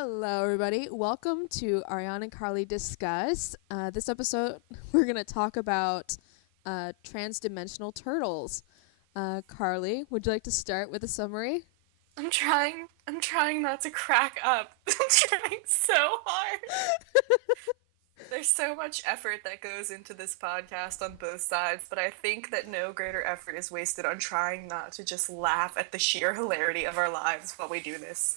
Hello, everybody. Welcome to Ariane Karley Discuss. This episode, we're going to talk about trans-dimensional turtles. Carly, would you like to start with a summary? I'm trying not to crack up. I'm trying so hard. There's so much effort that goes into this podcast on both sides, but I think that no greater effort is wasted on trying not to just laugh at the sheer hilarity of our lives while we do this.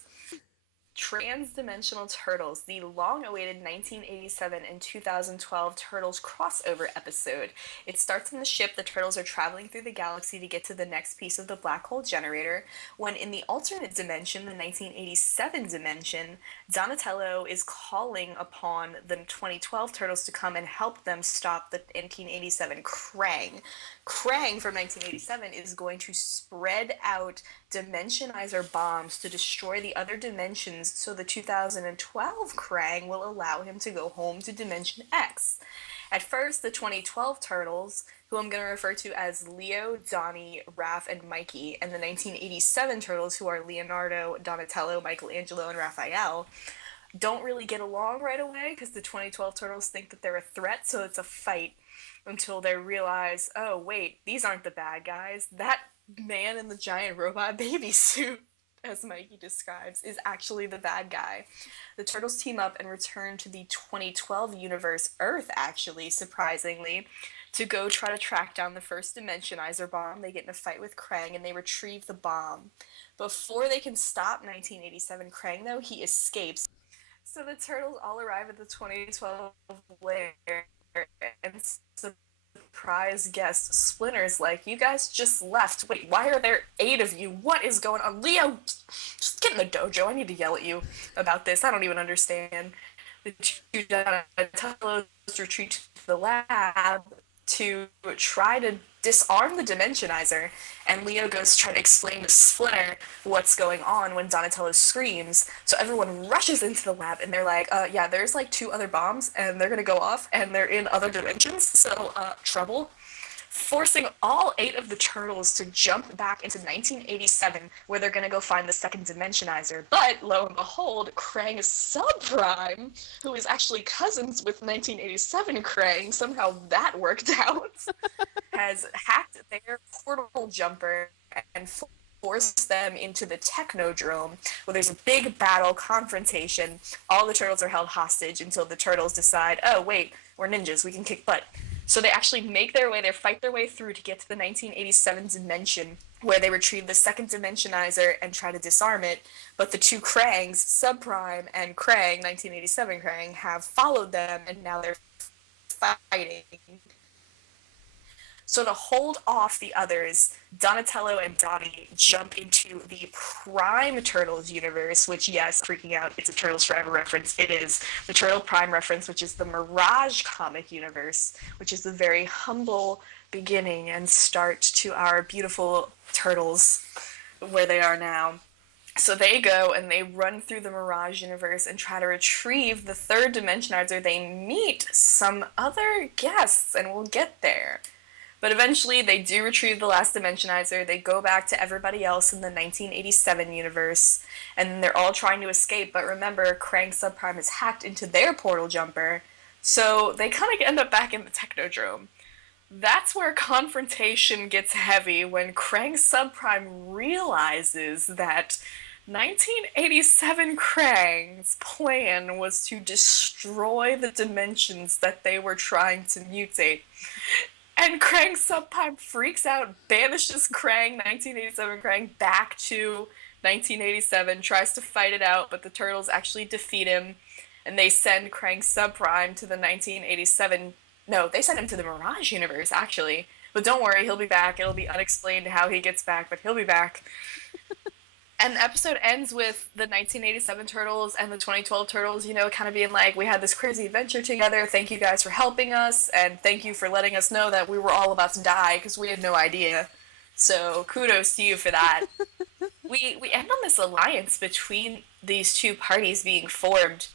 Trans-Dimensional Turtles, the long-awaited 1987 and 2012 Turtles crossover episode. It starts on the ship. The Turtles are traveling through the galaxy to get to the next piece of the black hole generator, when in the alternate dimension, the 1987 dimension, Donatello is calling upon the 2012 Turtles to come and help them stop the 1987 Krang. Krang from 1987 is going to spread out dimensionizer bombs to destroy the other dimensions, so the 2012 Krang will allow him to go home to Dimension X. At first, the 2012 Turtles, who I'm going to refer to as Leo, Donnie, Raph, and Mikey, and the 1987 Turtles, who are Leonardo, Donatello, Michelangelo, and Raphael, don't really get along right away because the 2012 Turtles think that they're a threat, so it's a fight until they realize, oh, wait, these aren't the bad guys. That man in the giant robot baby suit, as Mikey describes, is actually the bad guy. The Turtles team up and return to the 2012 universe, Earth, actually, surprisingly, to go try to track down the first Dimensionizer bomb. They get in a fight with Krang, and they retrieve the bomb. Before they can stop 1987 Krang, though, he escapes. So the Turtles all arrive at the 2012 lair, and surprise guest Splinter's like, you guys just left. Wait, why are there 8 of you? What is going on? Leo, just get in the dojo. I need to yell at you about this. I don't even understand. The two Donatellos retreat to the lab to try to disarm the Dimensionizer, and Leo goes to try to explain to Splinter what's going on when Donatello screams. So everyone rushes into the lab, and they're like, yeah, there's like 2 other bombs, and they're gonna go off, and they're in other dimensions, so, trouble. Forcing all 8 of the Turtles to jump back into 1987, where they're gonna go find the second Dimensionizer. But, lo and behold, Krang Subprime, who is actually cousins with 1987 Krang, somehow that worked out, has hacked their portal jumper and forced them into the Technodrome, where there's a big battle confrontation. All the Turtles are held hostage until the Turtles decide, oh, wait, we're ninjas, we can kick butt. So they actually they fight their way through to get to the 1987 dimension, where they retrieve the second Dimensionizer and try to disarm it, but the 2 Krangs, Subprime and Krang, 1987 Krang, have followed them, and now they're fighting. So to hold off the others, Donatello and Donnie jump into the Prime Turtles universe, which, yes, freaking out, it's a Turtles Forever reference. It is the Turtle Prime reference, which is the Mirage comic universe, which is the very humble beginning and start to our beautiful Turtles, where they are now. So they go and they run through the Mirage universe and try to retrieve the third Dimensionizer. They meet some other guests, and we'll get there. But eventually, they do retrieve the last Dimensionizer. They go back to everybody else in the 1987 universe, and they're all trying to escape. But remember, Krang Subprime is hacked into their portal jumper, so they kind of end up back in the Technodrome. That's where confrontation gets heavy when Krang Subprime realizes that 1987 Krang's plan was to destroy the dimensions that they were trying to mutate. And Krang Subprime freaks out, banishes Krang, 1987 Krang, back to 1987, tries to fight it out, but the Turtles actually defeat him, and they send Krang Subprime to the 1987... No, they send him to the Mirage universe, actually. But don't worry, he'll be back. It'll be unexplained how he gets back, but he'll be back. And the episode ends with the 1987 Turtles and the 2012 Turtles, kind of being like, we had this crazy adventure together, thank you guys for helping us, and thank you for letting us know that we were all about to die, because we had no idea. So, kudos to you for that. we end on this alliance between these 2 parties being formed,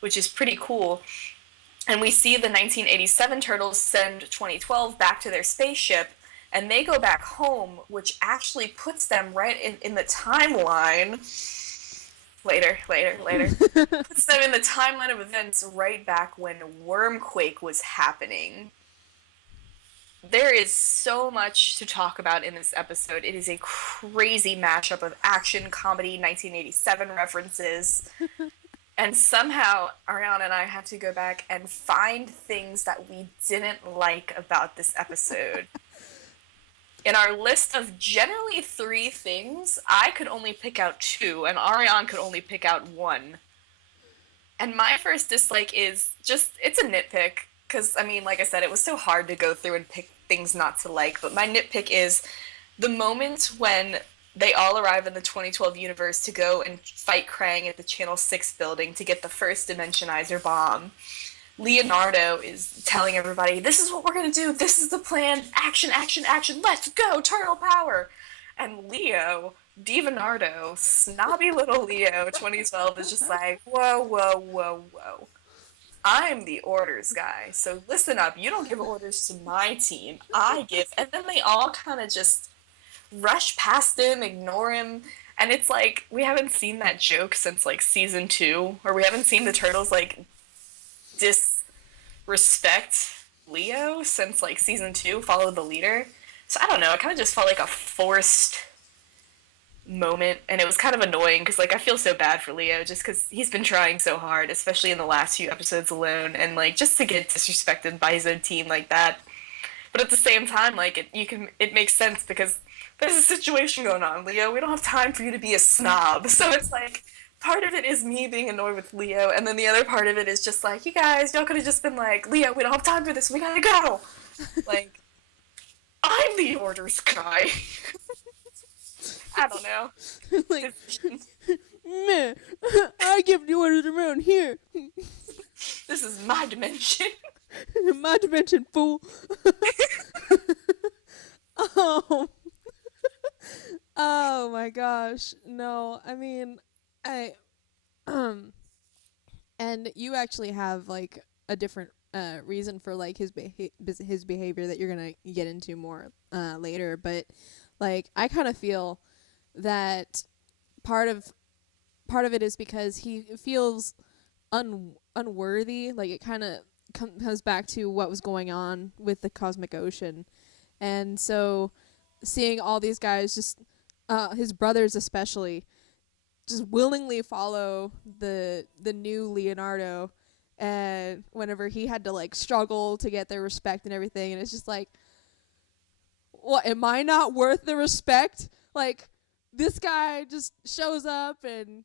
which is pretty cool. And we see the 1987 Turtles send 2012 back to their spaceship, and they go back home, which actually puts them right in the timeline Later. So in the timeline of events, right back when Wormquake was happening, there is so much to talk about in this episode. It is a crazy mashup of action, comedy, 1987 references, and somehow Ariana and I had to go back and find things that we didn't like about this episode. In our list of generally 3 things, I could only pick out 2, and Ariane could only pick out 1. And my first dislike is just, it's a nitpick, because, I mean, like I said, it was so hard to go through and pick things not to like, but my nitpick is the moment when they all arrive in the 2012 universe to go and fight Krang at the Channel 6 building to get the first Dimensionizer bomb. Leonardo is telling everybody, this is what we're going to do, this is the plan, action, let's go, turtle power! And Leo, Leonardo, snobby little Leo, 2012, is just like, whoa. I'm the orders guy, so listen up, you don't give orders to my team, I give, and then they all kind of just rush past him, ignore him, and it's like, we haven't seen that joke since, like, season 2, or we haven't seen the turtles, like, disrespect Leo since, like, season 2, follow the leader. So I don't know, it kind of just felt like a forced moment, and it was kind of annoying because, like, I feel so bad for Leo just because he's been trying so hard, especially in the last few episodes alone, and, like, just to get disrespected by his own team like that. But at the same time, like, it makes sense because there's a situation going on, Leo. We don't have time for you to be a snob. So it's like, part of it is me being annoyed with Leo, and then the other part of it is just like, you guys, y'all could have just been like, Leo, we don't have time for this, we gotta go! Like, I'm the orders guy. I don't know. Like, man, I give the orders around here. This is my dimension. My dimension, fool. Oh my gosh. No, I mean, and you actually have, like, a different reason for, like, his behavior that you're gonna get into more later, but, like, I kind of feel that part of it is because he feels unworthy. Like, it kind of comes back to what was going on with the cosmic ocean, and so seeing all these guys, just his brothers especially, just willingly follow the new Leonardo, and whenever he had to, like, struggle to get their respect and everything, and it's just like, what, am I not worth the respect? Like, this guy just shows up and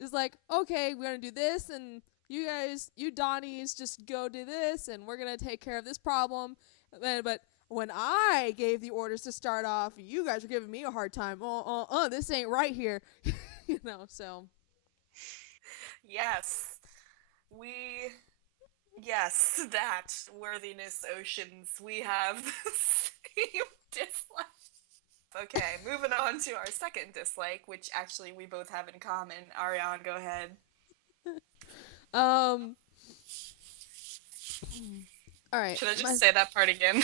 is like, okay, we're gonna do this, and you guys, you Donnies, just go do this, and we're gonna take care of this problem. But when I gave the orders to start off, you guys are giving me a hard time. This ain't right here. You know, so. Yes. Yes, that worthiness oceans. We have the same dislike. Okay, moving on to our second dislike, which actually we both have in common. Ariane, go ahead. All right. Should I just say that part again?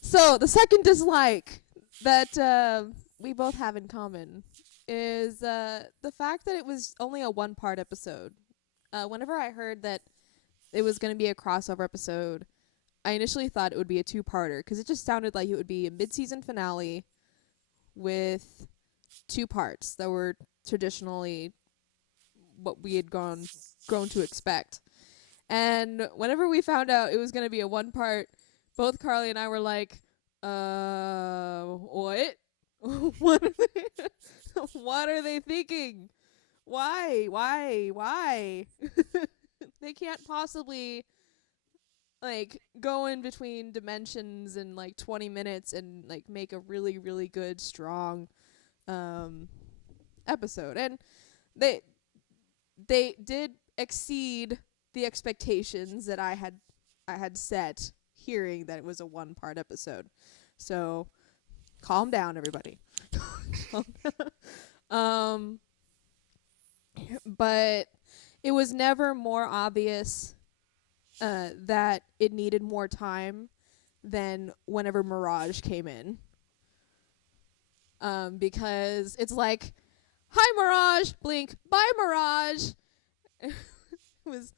So, the second dislike that we both have in common is the fact that it was only a 1-part episode. Whenever I heard that it was going to be a crossover episode, I initially thought it would be a 2-parter, because it just sounded like it would be a mid-season finale with 2 parts that were traditionally what we had grown to expect. And whenever we found out it was going to be a 1-part, both Carly and I were like, what? What are they thinking? Why? They can't possibly, like, go in between dimensions in, like, 20 minutes and, like, make a really, really good, strong episode. And they did exceed the expectations that I had set, hearing that it was a 1-part episode. So calm down, everybody. But it was never more obvious that it needed more time than whenever Mirage came in. Because it's like, hi Mirage, blink, bye Mirage. It was,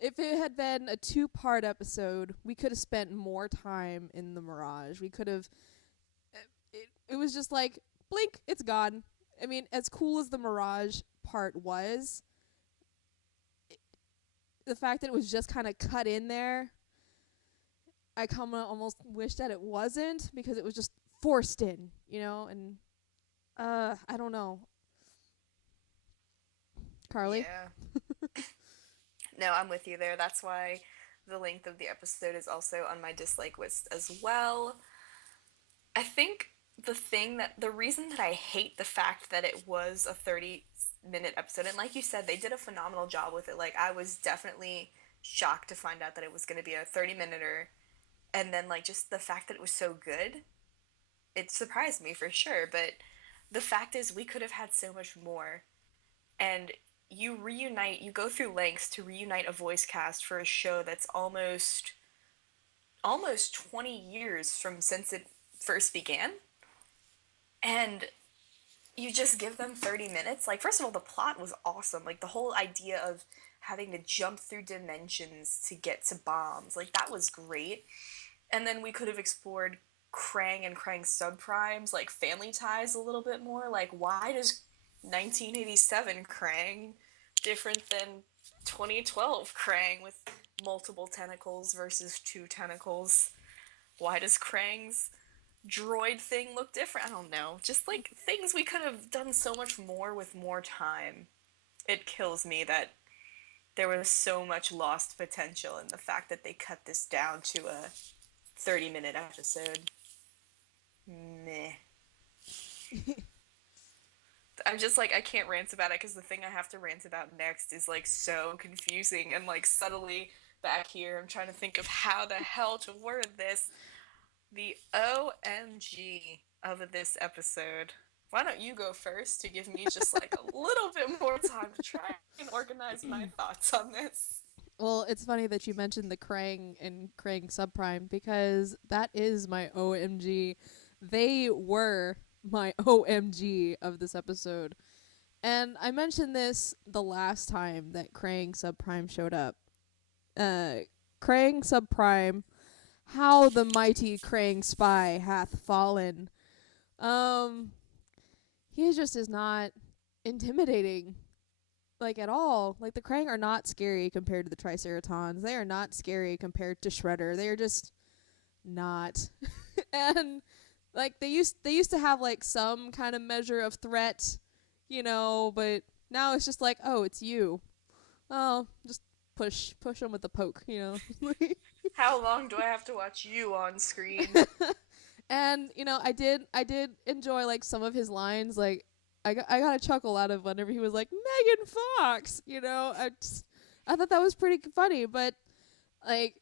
if it had been a 2-part episode, we could have spent more time in the Mirage. We could have, it was just like, blink, it's gone. I mean, as cool as the Mirage part was, the fact that it was just kind of cut in there, I kind of almost wish that it wasn't, because it was just forced in, and I don't know. Karley? Yeah. No, I'm with you there. That's why the length of the episode is also on my dislike list as well. I think the reason that I hate the fact that it was a 30-minute episode, and like you said, they did a phenomenal job with it. Like, I was definitely shocked to find out that it was going to be a 30-minute-er, and then, like, just the fact that it was so good, it surprised me for sure. But the fact is, we could have had so much more. And you go through lengths to reunite a voice cast for a show that's almost 20 years from since it first began. And you just give them 30 minutes. Like, first of all, the plot was awesome. Like, the whole idea of having to jump through dimensions to get to bombs, like, that was great. And then we could have explored Krang and Krang's subprimes, like, family ties a little bit more. Like, why does 1987 Krang different than 2012 Krang with multiple tentacles versus 2 tentacles? Why does Krang's droid thing look different? I don't know. Just, like, things we could have done so much more with more time. It kills me that there was so much lost potential in the fact that they cut this down to a 30-minute episode. Meh. I'm just like, I can't rant about it because the thing I have to rant about next is, like, so confusing, and, like, subtly back here I'm trying to think of how the hell to word this. The OMG of this episode. Why don't you go first to give me just, like, a little bit more time to try and organize my thoughts on this? Well, it's funny that you mentioned the Krang and Krang subprime, because that is my OMG. They were my OMG of this episode. And I mentioned this the last time that Krang subprime showed up. Krang subprime, how the mighty Krang spy hath fallen. He just is not intimidating, like, at all. Like, the Krang are not scary compared to the Triceratons. They are not scary compared to Shredder. They are just not. And, like, they used to have, like, some kind of measure of threat, but now it's just like, oh, it's you. Oh, just push them with the poke, How long do I have to watch you on screen? And I did enjoy, like, some of his lines. Like, I got a chuckle out of whenever he was like, Megan Fox. I thought that was pretty funny. But, like,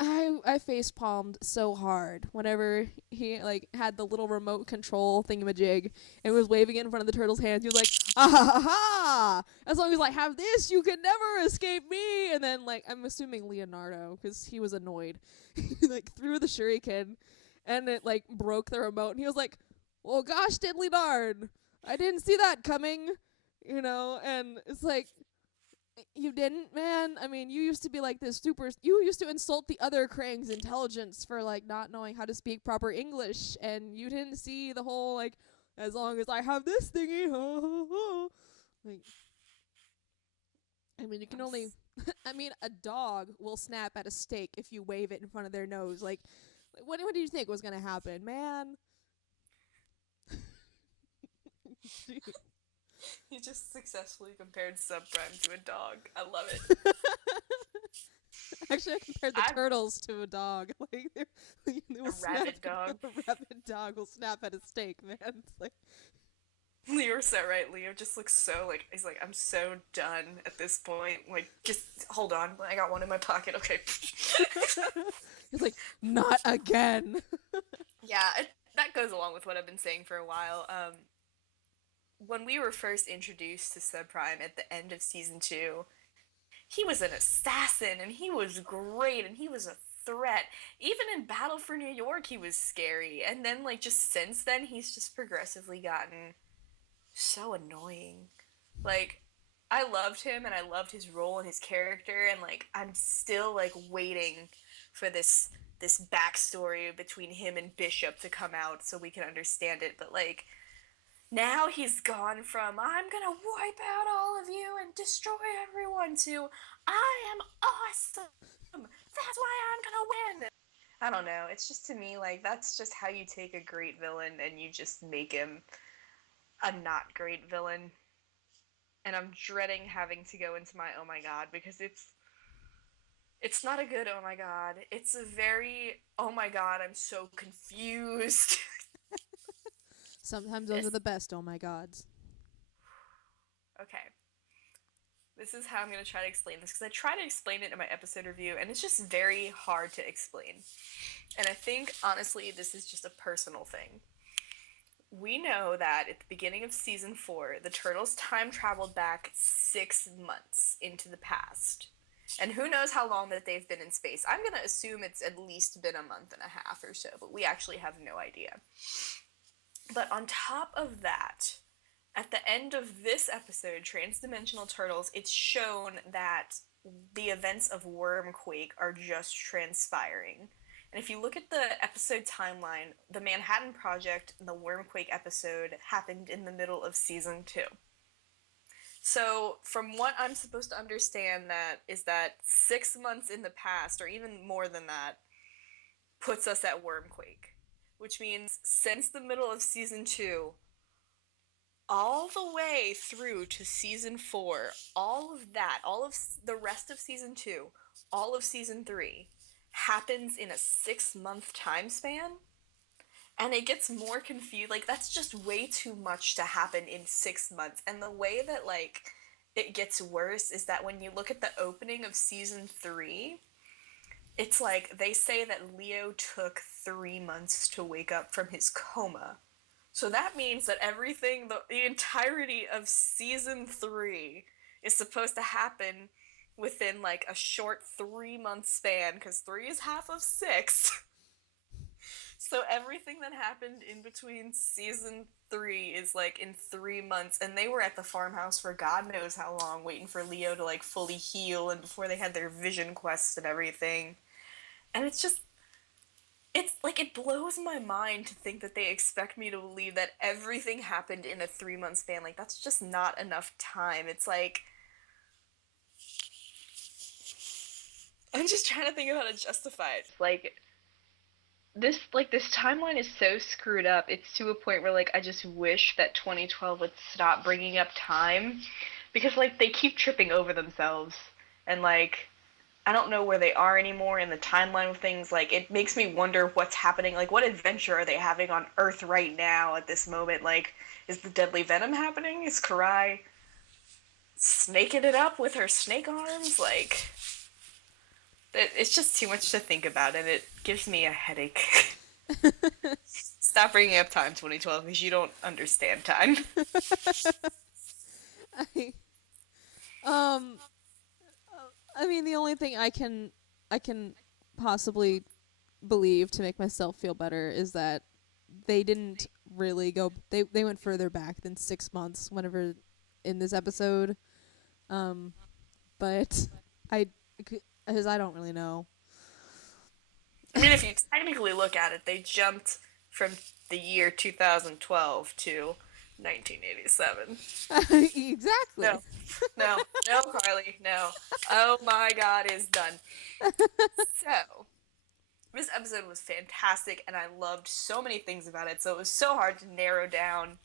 I face palmed so hard whenever he, like, had the little remote control thingamajig and was waving it in front of the turtle's hands. He was like, ah ha ha ha! As long as I have this, you can never escape me. And then, like, I'm assuming Leonardo, because he was annoyed, he, like, threw the shuriken, and it, like, broke the remote. And he was like, well, gosh diddly darn, I didn't see that coming, And it's like, you didn't, man? I mean, you used to be like this you used to insult the other Krang's intelligence for, like, not knowing how to speak proper English, and you didn't see the whole, like, as long as I have this thingy, like, I mean, you can only, I mean, a dog will snap at a steak if you wave it in front of their nose. Like, what do you think was gonna happen, man? You just successfully compared Subprime to a dog. I love it. Actually, I compared the turtles to a dog. Like, they will a rabid dog. A rabid dog will snap at a steak, man. It's like, Leo's so right. Leo just looks so, like, he's like, I'm so done at this point. Like, just hold on. I got one in my pocket. Okay. He's like, not again. Yeah, that goes along with what I've been saying for a while. When we were first introduced to Subprime at the end of season 2, he was an assassin, and he was great, and he was a threat. Even in Battle for New York, he was scary. And then, like, just since then, he's just progressively gotten so annoying. Like, I loved him and I loved his role and his character, and like I'm still like waiting for this backstory between him and Bishop to come out so we can understand it. But like now he's gone from I'm gonna wipe out all of you and destroy everyone to I am awesome. That's why I'm gonna win. I don't know. It's just to me like that's just how you take a great villain and you just make him a not great villain. And I'm dreading having to go into my oh my god because it's not a good oh my god. It's a very oh my god, I'm so confused. Sometimes those are the best oh my gods. Okay. This is how I'm going to try to explain this because I try to explain it in my episode review and it's just very hard to explain. And I think honestly this is just a personal thing. We know that at the beginning of season 4, the turtles time traveled back 6 months into the past. And who knows how long that they've been in space. I'm going to assume it's at least been a month and a half or so, but we actually have no idea. But on top of that, at the end of this episode, Transdimensional Turtles, it's shown that the events of Wormquake are just transpiring. And if you look at the episode timeline, the Manhattan Project and the Wormquake episode happened in the middle of season 2. So, from what I'm supposed to understand, that is that 6 months in the past, or even more than that, puts us at Wormquake. Which means since the middle of season 2, all the way through to season 4, all of that, all of the rest of season 2, all of season 3, happens in a 6-month time span, and it gets more confused. Like, that's just way too much to happen in 6 months. And the way that, like, it gets worse is that when you look at the opening of season 3, it's like they say that Leo took 3 months to wake up from his coma. So that means that everything, the entirety of season 3 is supposed to happen within like a short 3-month span, because 3 is half of 6. So everything that happened in between season 3 is like in 3 months, and they were at the farmhouse for God knows how long, waiting for Leo to like fully heal, and before they had their vision quests and everything. And it's just, it's like, it blows my mind to think that they expect me to believe that everything happened in a 3-month span. Like, that's just not enough time. It's like, I'm just trying to think of how to justify it. This timeline is so screwed up. It's to a point where, like, I just wish that 2012 would stop bringing up time. Because, like, they keep tripping over themselves. And, like, I don't know where they are anymore in the timeline of things. Like, it makes me wonder what's happening. Like, what adventure are they having on Earth right now at this moment? Like, is the Deadly Venom happening? Is Karai snaking it up with her snake arms? Like, it's just too much to think about, and it gives me a headache. Stop bringing up time, 2012, because you don't understand time. I mean, the only thing I can possibly believe to make myself feel better is that they didn't really go. They went further back than 6 months. Whenever in this episode, but because I don't really know. I mean, if you technically look at it, they jumped from the year 2012 to 1987. Exactly. No, Carly, no. Oh my god, is done. So, this episode was fantastic, and I loved so many things about it, so it was so hard to narrow down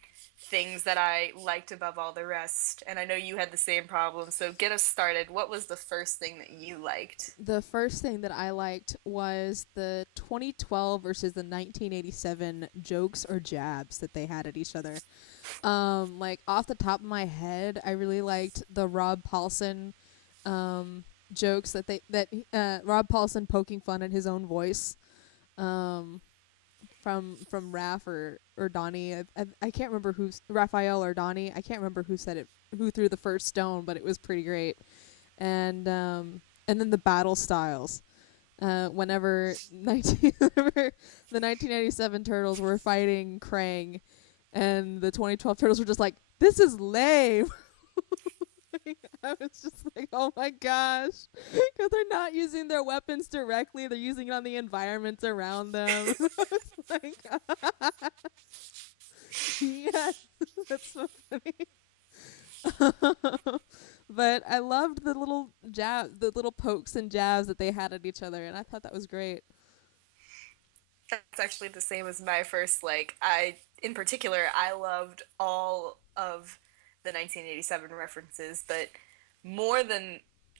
things that I liked above all the rest, and I know you had the same problem, so get us started. What was the first thing that you liked? The first thing that I liked was the 2012 versus the 1987 jokes or jabs that they had at each other. Like, off the top of my head, I really liked the Rob Paulson jokes that Rob Paulson poking fun at his own voice. From Raph or Donnie. I can't remember who's Raphael or Donnie. I can't remember who said it, who threw the first stone, but it was pretty great. And then the battle styles. whenever the 1987 turtles were fighting Krang, and the 2012 turtles were just like, "This is lame." I was just like, "Oh my gosh," because they're not using their weapons directly; they're using it on the environment around them. It's like, yeah, that's so funny. But I loved the little pokes and jabs that they had at each other, and I thought that was great. That's actually the same as my first, like, in particular, I loved all of the 1987 references, but more than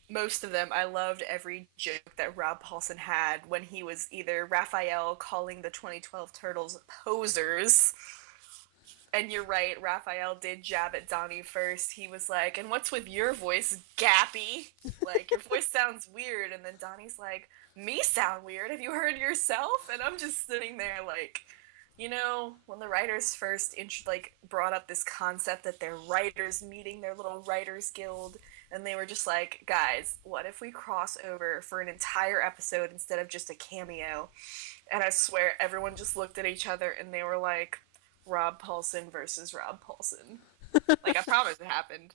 most of them, I loved every joke that Rob Paulson had when he was either Raphael calling the 2012 Turtles posers. And you're right, Raphael did jab at Donnie first. He was like, "And what's with your voice, Gappy? Like, your voice sounds weird." And then Donnie's like, "Me sound weird? Have you heard yourself?" And I'm just sitting there like, when the writers first brought up this concept that they're writers meeting their little writers guild, and they were just like, "Guys, what if we cross over for an entire episode instead of just a cameo?" And I swear everyone just looked at each other and they were like, Rob Paulson versus Rob Paulson. Like, I promise it happened.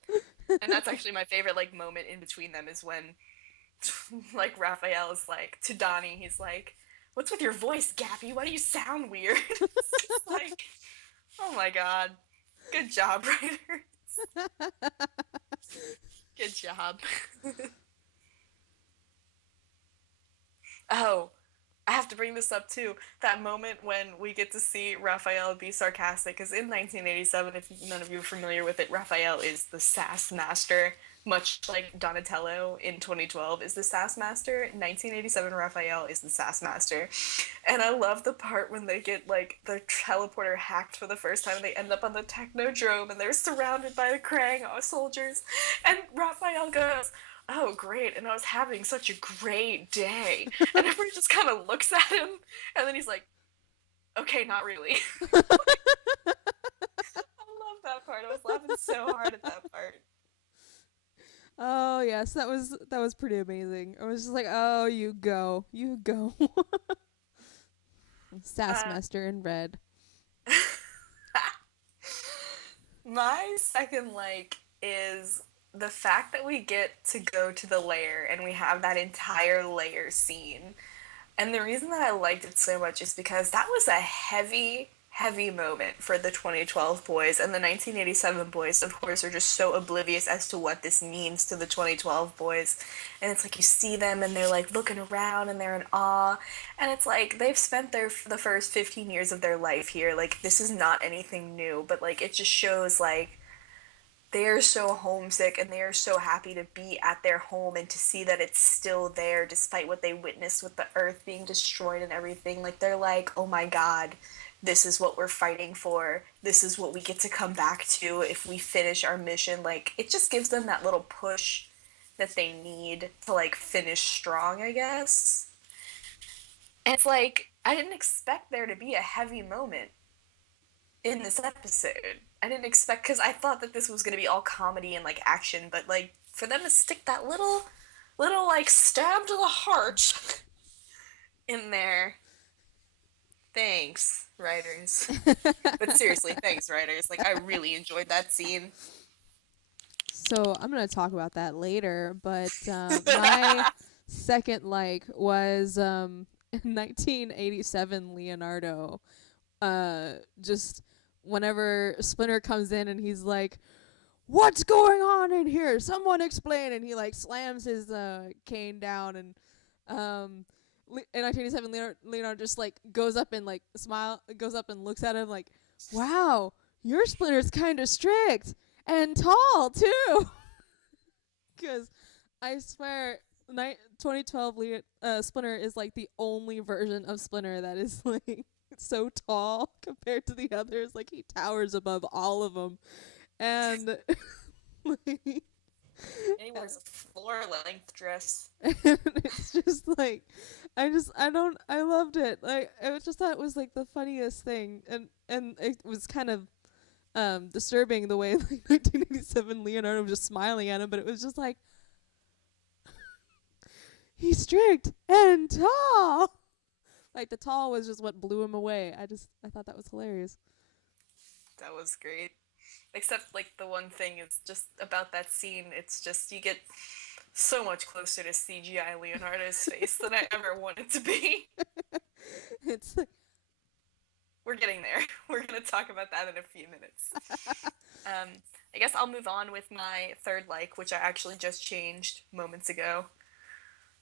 And that's actually my favorite, like, moment in between them is when, like, Raphael is like, to Donnie, he's like, "What's with your voice, Gappy? Why do you sound weird?" It's like, oh my god. Good job, writers. Good job. Oh, I have to bring this up too. That moment when we get to see Raphael be sarcastic, because in 1987, if none of you are familiar with it, Raphael is the sass master, much like Donatello in 2012 is the sass master. In 1987, Raphael is the sass master. And I love the part when they get, like, the teleporter hacked for the first time, and they end up on the Technodrome, and they're surrounded by the Krang soldiers, and Raphael goes, "Oh, great," and I was having such a great day. And everyone just kind of looks at him, and then he's like, "Okay, not really." I love that part. I was laughing so hard at that part. Oh yes, that was pretty amazing. I was just like, "Oh, you go. Uh, Sassmaster in red." my second like is the fact that we get to go to the lair and we have that entire lair scene. And the reason that I liked it so much is because that was a heavy, heavy moment for the 2012 boys, and the 1987 boys, of course, are just so oblivious as to what this means to the 2012 boys. And it's like you see them and they're like looking around and they're in awe, and it's like they've spent the first 15 years of their life here. Like, this is not anything new, but like it just shows like they are so homesick and they are so happy to be at their home and to see that it's still there despite what they witnessed with the earth being destroyed and everything. Like, they're like, "Oh my god, this is what we're fighting for. This is what we get to come back to if we finish our mission." Like, it just gives them that little push that they need to, like, finish strong, I guess. And it's like, I didn't expect there to be a heavy moment in this episode. I didn't expect, because I thought that this was going to be all comedy and like action, but like for them to stick that little like stab to the heart in there. Thanks, writers. But seriously, thanks, writers. Like, I really enjoyed that scene. So I'm gonna talk about that later, but my second like was 1987 Leonardo. Just whenever Splinter comes in and he's like, "What's going on in here? Someone explain!" And he like slams his cane down, and in 1987 Leonardo just like goes up and looks at him like, "Wow, your Splinter's kind of strict and tall too." Because I swear, 2012 Splinter is like the only version of Splinter that is like so tall compared to the others. Like, he towers above all of them, and like, And he wears a floor-length dress. and it's just like, I loved it. Like, I just thought it was like the funniest thing, and it was kind of disturbing the way like 1987 Leonardo was just smiling at him, but it was just like, he's strict and tall. Like the tall was just what blew him away. I thought that was hilarious. That was great. Except, like, the one thing is just about that scene, it's just you get so much closer to CGI Leonardo's face than I ever wanted to be. It's like, We're getting there. We're going to talk about that in a few minutes. I guess I'll move on with my third like, which I actually just changed moments ago.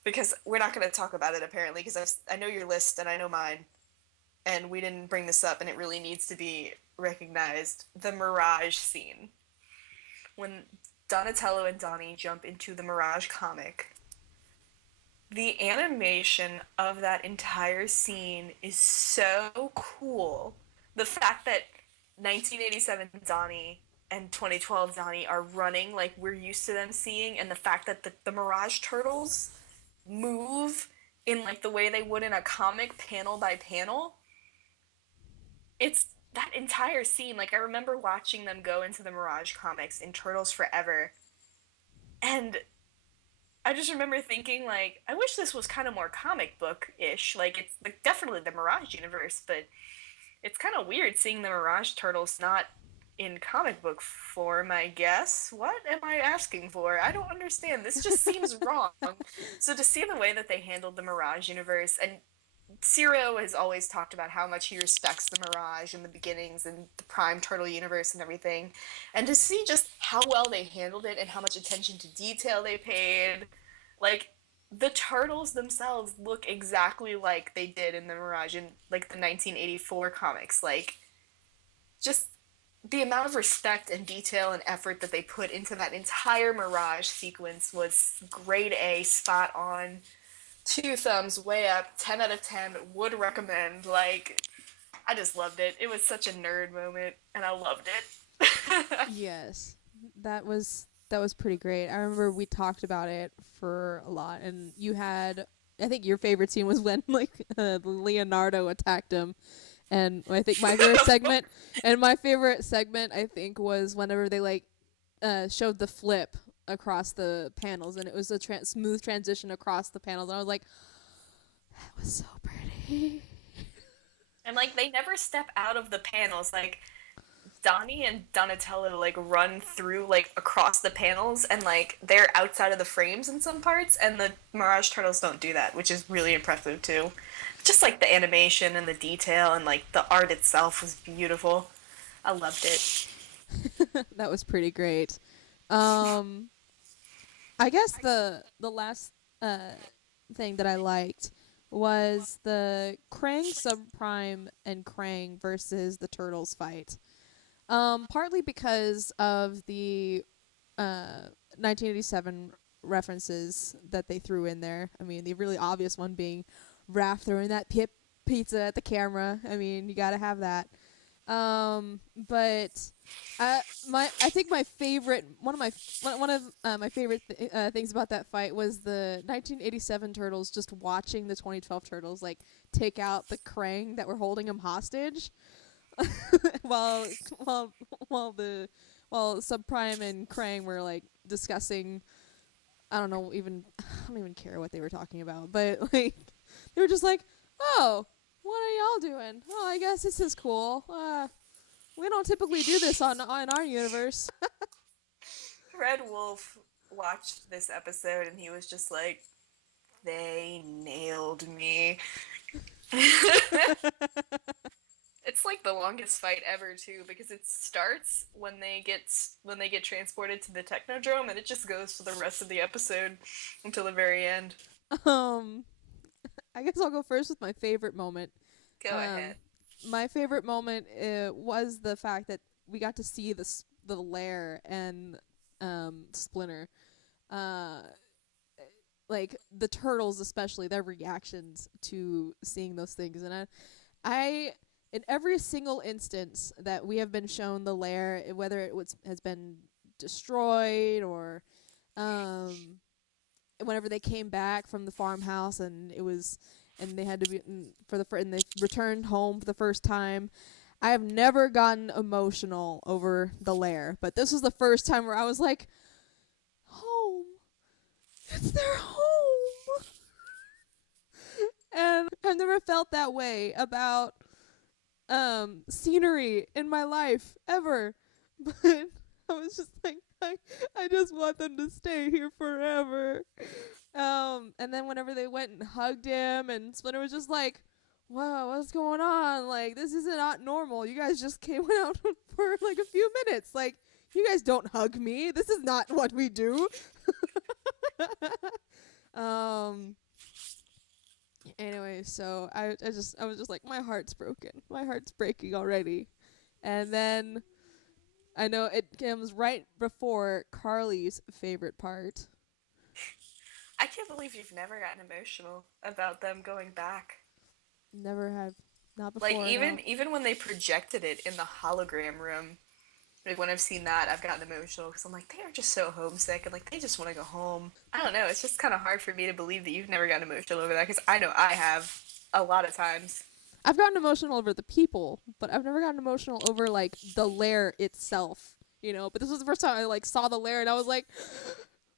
Because we're not going to talk about it, apparently, because I know your list and I know mine. And we didn't bring this up, and it really needs to be recognized. The Mirage scene. When Donatello and Donnie jump into the Mirage comic, the animation of that entire scene is so cool. The fact that 1987 Donnie and 2012 Donnie are running like we're used to them seeing, and the fact that the Mirage Turtles move in like the way they would in a comic, panel by panel. It's that entire scene. Like, I remember watching them go into the Mirage comics in Turtles Forever, and I just remember thinking, like, I wish this was kind of more comic book-ish. Like, it's like, definitely the Mirage universe, but it's kind of weird seeing the Mirage Turtles not in comic book form, I guess. What am I asking for? I don't understand. This just seems wrong. So to see the way that they handled the Mirage universe, and Zero has always talked about how much he respects the Mirage and the beginnings and the Prime Turtle universe and everything. And to see just how well they handled it and how much attention to detail they paid. Like, the Turtles themselves look exactly like they did in the Mirage in, like, the 1984 comics. Like, just the amount of respect and detail and effort that they put into that entire Mirage sequence was grade A, spot on. 2 thumbs, way up, 10 out of 10, would recommend. Like, I just loved it. It was such a nerd moment, and I loved it. yes, that was pretty great. I remember we talked about it for a lot, and you had, I think your favorite scene was when like Leonardo attacked him, and I think my favorite segment, I think, was whenever they like showed the flip across the panels, and it was a smooth transition across the panels, and I was like, that was so pretty. And like, they never step out of the panels. Like, Donnie and Donatello like run through like across the panels, and like they're outside of the frames in some parts, and the Mirage Turtles don't do that, which is really impressive too. Just like the animation and the detail and like the art itself was beautiful. I loved it. That was pretty great. I guess the last thing that I liked was the Krang Subprime and Krang versus the Turtles fight. Partly because of the 1987 references that they threw in there. I mean, the really obvious one being Raph throwing that pizza at the camera. I mean, you gotta have that. But I think my favorite one of my favorite things about that fight was the 1987 Turtles just watching the 2012 Turtles like take out the Krang that were holding him hostage. while Subprime and Krang were like discussing, I don't even care what they were talking about, but like they were just like, oh, what are y'all doing? Oh, I guess this is cool. We don't typically do this on our universe. Red Wolf watched this episode and he was just like, they nailed me. It's like the longest fight ever too, because it starts when they get transported to the Technodrome, and it just goes for the rest of the episode until the very end. I guess I'll go first with my favorite moment. Go ahead. My favorite moment was the fact that we got to see the lair and Splinter, like the Turtles especially, their reactions to seeing those things, and I in every single instance that we have been shown the lair, whether it has been destroyed or whenever they came back from the farmhouse and they had to be and they returned home for the first time, I have never gotten emotional over the lair, but this was the first time where I was like, home, it's their home. And I've never felt that way about scenery in my life ever. But I was just like, I just want them to stay here forever. And then whenever they went and hugged him, and Splinter was just like, "Wow, what's going on? Like, this is not normal. You guys just came out for like a few minutes. Like, you guys don't hug me. This is not what we do." um. Anyway, so I was just like, my heart's broken. My heart's breaking already. And then I know it comes right before Carly's favorite part. I can't believe you've never gotten emotional about them going back. Never have, not before. Like no. even when they projected it in the hologram room, like when I've seen that, I've gotten emotional because I'm like, they are just so homesick and like they just want to go home. I don't know. It's just kind of hard for me to believe that you've never gotten emotional over that because I know I have a lot of times. I've gotten emotional over the people, but I've never gotten emotional over like the lair itself, you know. But this was the first time I like saw the lair, and I was like,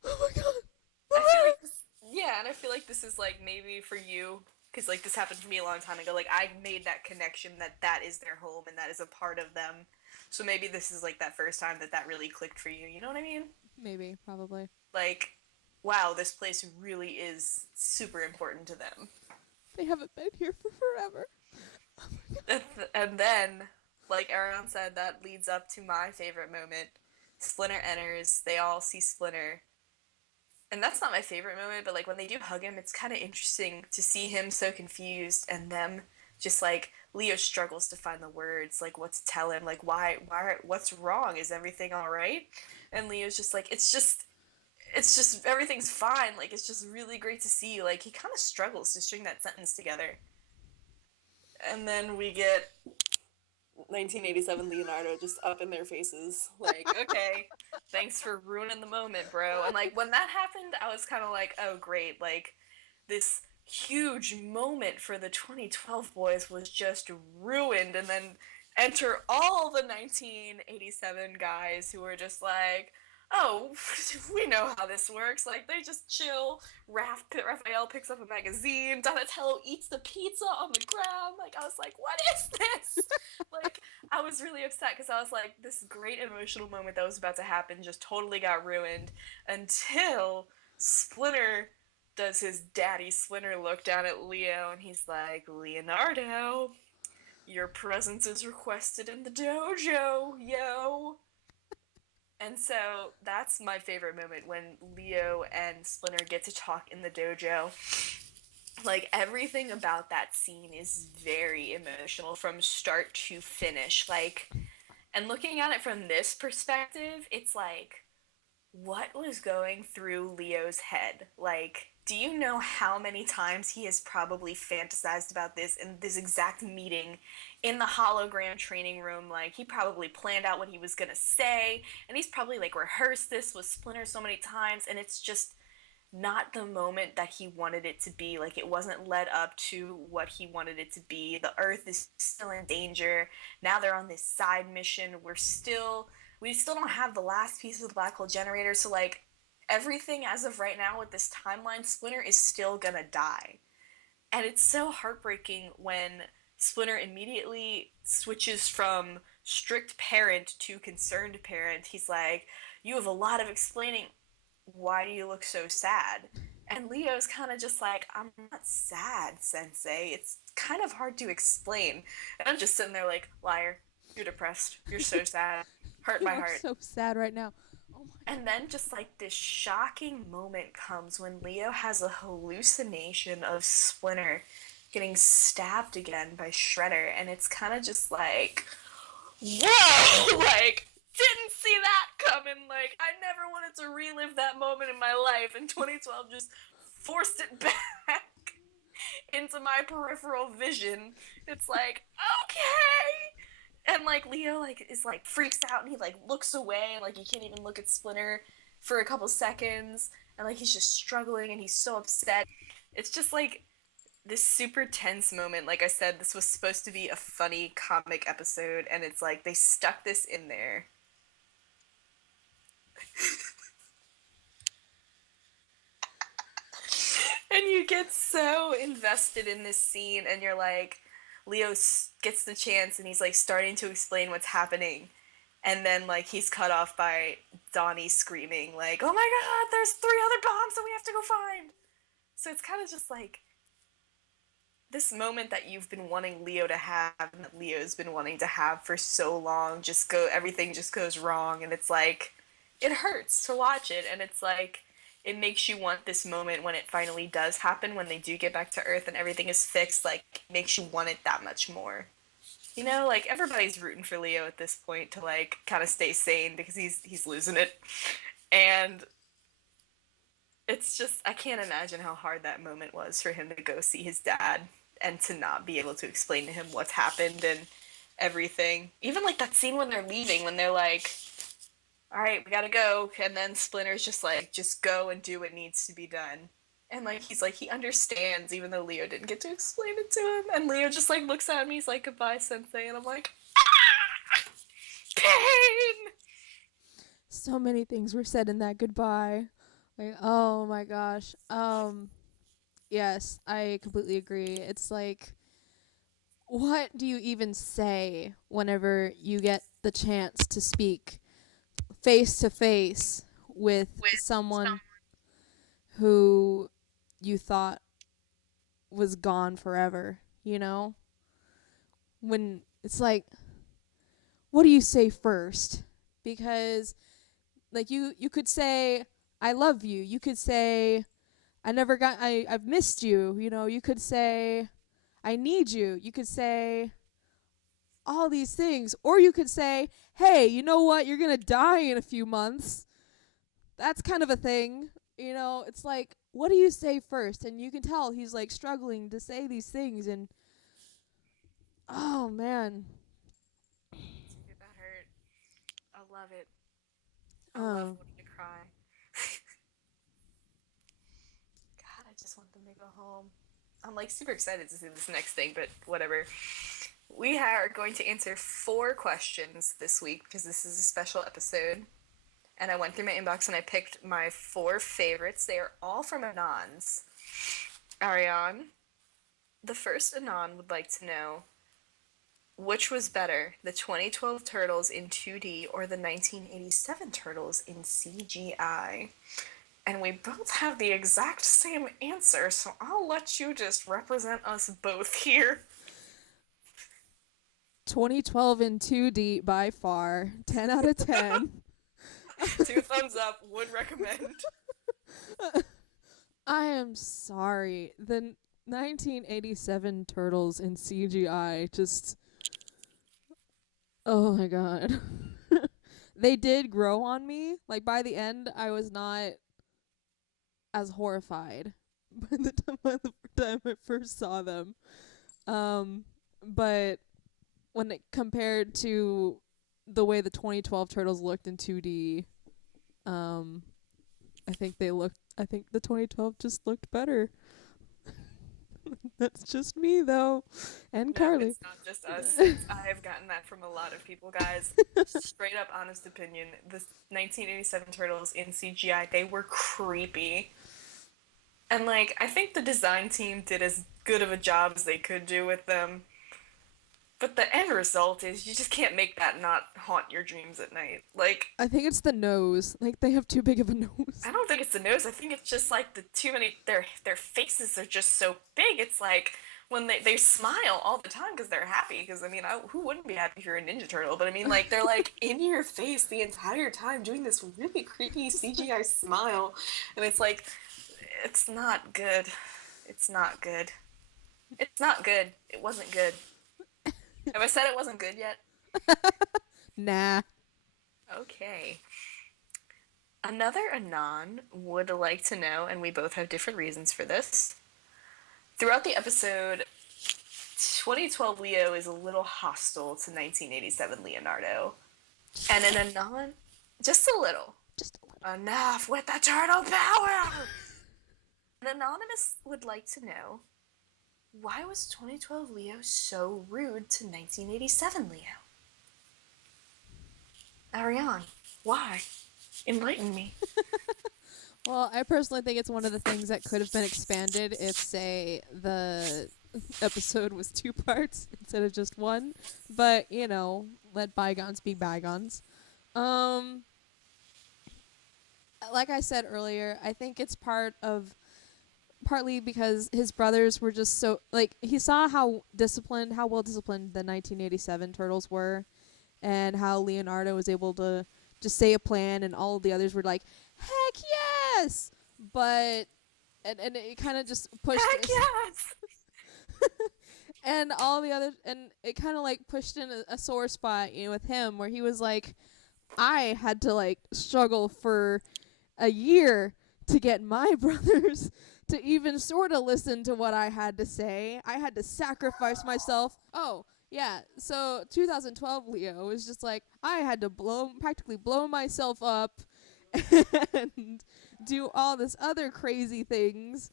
"Oh my god!" I feel like this, yeah, and I feel like this is like maybe for you because like this happened for me a long time ago. Like I made that connection that that is their home and that is a part of them. So maybe this is like that first time that that really clicked for you. You know what I mean? Maybe, probably. Like, wow, this place really is super important to them. They haven't been here for forever. And then, like Ariane said, that leads up to my favorite moment. Splinter enters. They all see Splinter. And that's not my favorite moment, but like when they do hug him, it's kind of interesting to see him so confused and them just like Leo struggles to find the words, like what to tell him, like why, what's wrong? Is everything all right? And Leo's just like, it's just everything's fine. Like it's just really great to see. Like he kind of struggles to string that sentence together. And then we get 1987 Leonardo just up in their faces. Like, okay, thanks for ruining the moment, bro. And like when that happened, I was kind of like, oh great, like this huge moment for the 2012 boys was just ruined. And then enter all the 1987 guys who were just like, oh, we know how this works. Like, they just chill. Raphael picks up a magazine. Donatello eats the pizza on the ground. Like, I was like, what is this? Like, I was really upset because I was like, this great emotional moment that was about to happen just totally got ruined until Splinter does his daddy Splinter look down at Leo and he's like, Leonardo, your presence is requested in the dojo, yo. And so that's my favorite moment when Leo and Splinter get to talk in the dojo. Like everything about that scene is very emotional from start to finish. Like, and looking at it from this perspective, it's like, what was going through Leo's head? Like, do you know how many times he has probably fantasized about this in this exact meeting in the hologram training room? Like, he probably planned out what he was gonna say, and he's probably like rehearsed this with Splinter so many times, and it's just not the moment that he wanted it to be. Like, it wasn't led up to what he wanted it to be. The Earth is still in danger. Now they're on this side mission. We still don't have the last piece of the black hole generator, so like everything as of right now with this timeline, Splinter is still gonna die. And it's so heartbreaking when Splinter immediately switches from strict parent to concerned parent. He's like, you have a lot of explaining. Why do you look so sad? And Leo's kind of just like, I'm not sad, Sensei. It's kind of hard to explain. And I'm just sitting there like, liar, you're depressed. You're so sad. Hurt You my are heart. so sad right now. Oh my. And then just like this shocking moment comes when Leo has a hallucination of Splinter getting stabbed again by Shredder, and it's kind of just like, whoa, like, didn't see that coming. Like, I never wanted to relive that moment in my life, and 2012 just forced it back into my peripheral vision. It's like, okay. And like Leo like is like freaks out and he like looks away and like he can't even look at Splinter for a couple seconds and like he's just struggling and he's so upset. It's just like this super tense moment. Like I said, this was supposed to be a funny comic episode and it's like they stuck this in there. And you get so invested in this scene, and you're like, Leo gets the chance, and he's like starting to explain what's happening, and then like he's cut off by Donnie screaming like, "Oh my God, there's 3 other bombs that we have to go find!" So it's kind of just like this moment that you've been wanting Leo to have, and that Leo's been wanting to have for so long. Everything just goes wrong, and it's like it hurts to watch it, and it's like it makes you want this moment when it finally does happen, when they do get back to Earth and everything is fixed. Like, it makes you want it that much more. You know, like everybody's rooting for Leo at this point to like kind of stay sane because he's losing it, and it's just I can't imagine how hard that moment was for him to go see his dad and to not be able to explain to him what's happened and everything. Even like that scene when they're leaving, when they're like, "All right, we gotta go," and then Splinter's just like, "Just go and do what needs to be done." And like he's like he understands, even though Leo didn't get to explain it to him. And Leo just like looks at me, he's like, "Goodbye, Sensei," and I'm like, ah! Pain. So many things were said in that goodbye. Like, oh my gosh. Yes, I completely agree. It's like, what do you even say whenever you get the chance to speak face to face with someone who you thought was gone forever, you know? When it's like, what do you say first? Because like you could say I love you. You could say I've missed you, you know. You could say I need you. You could say all these things, or you could say, "Hey, you know what? You're going to die in a few months." That's kind of a thing. You know, it's like, what do you say first? And you can tell he's like struggling to say these things, and oh man. That hurt. I love it. I love Oh. wanting to cry. God, I just want them to go home. I'm like super excited to see this next thing, but whatever. We are going to answer 4 questions this week because this is a special episode. And I went through my inbox and I picked my 4 favorites. They are all from Anons. Ariane, the first Anon would like to know which was better, the 2012 Turtles in 2D or the 1987 Turtles in CGI? And we both have the exact same answer, so I'll let you just represent us both here. 2012 in 2D by far. 10 out of 10. 2 thumbs up, would recommend. I am sorry. The 1987 Turtles in CGI just. Oh my god. They did grow on me. Like, by the end, I was not as horrified by the time I first saw them. But when it compared to the way the 2012 Turtles looked in 2D, um, I think the 2012 just looked better. That's just me, though. And No, Karley. it's not just us. I have gotten that from a lot of people, guys. Straight up honest opinion. The 1987 Turtles in CGI, they were creepy. And, like, I think the design team did as good of a job as they could do with them. But the end result is you just can't make that not haunt your dreams at night. Like, I think it's the nose. Like, they have too big of a nose. I don't think it's the nose. I think it's just like the too many. Their faces are just so big. It's like when they smile all the time because they're happy. Because I mean, who wouldn't be happy if you're a Ninja Turtle? But I mean, like they're like in your face the entire time doing this really creepy CGI smile, and it's like it's not good. It's not good. It's not good. It wasn't good. Have I said it wasn't good yet? Nah. Okay. Another Anon would like to know, and we both have different reasons for this. Throughout the episode, 2012 Leo is a little hostile to 1987 Leonardo. And an Anon, just a little. Just a little. Enough with the turtle power! An Anonymous would like to know, why was 2012 Leo so rude to 1987 Leo? Ariane, why? Enlighten me. Well, I personally think it's one of the things that could have been expanded if, say, the episode was 2 parts instead of just one. But, let bygones be bygones. Um, like I said earlier, I think it's partly because his brothers were just so, like, he saw how well disciplined the 1987 turtles were, and how Leonardo was able to just say a plan, and all of the others were like, heck yes! But, and it kind of just pushed Heck yes! and all the other, and it kind of like pushed in a sore spot, with him, where he was like, I had to like struggle for a year to get my brothers to even sort of listen to what I had to say. I had to sacrifice myself. Oh, yeah. So 2012 Leo was just like, I had to practically blow myself up and do all this other crazy things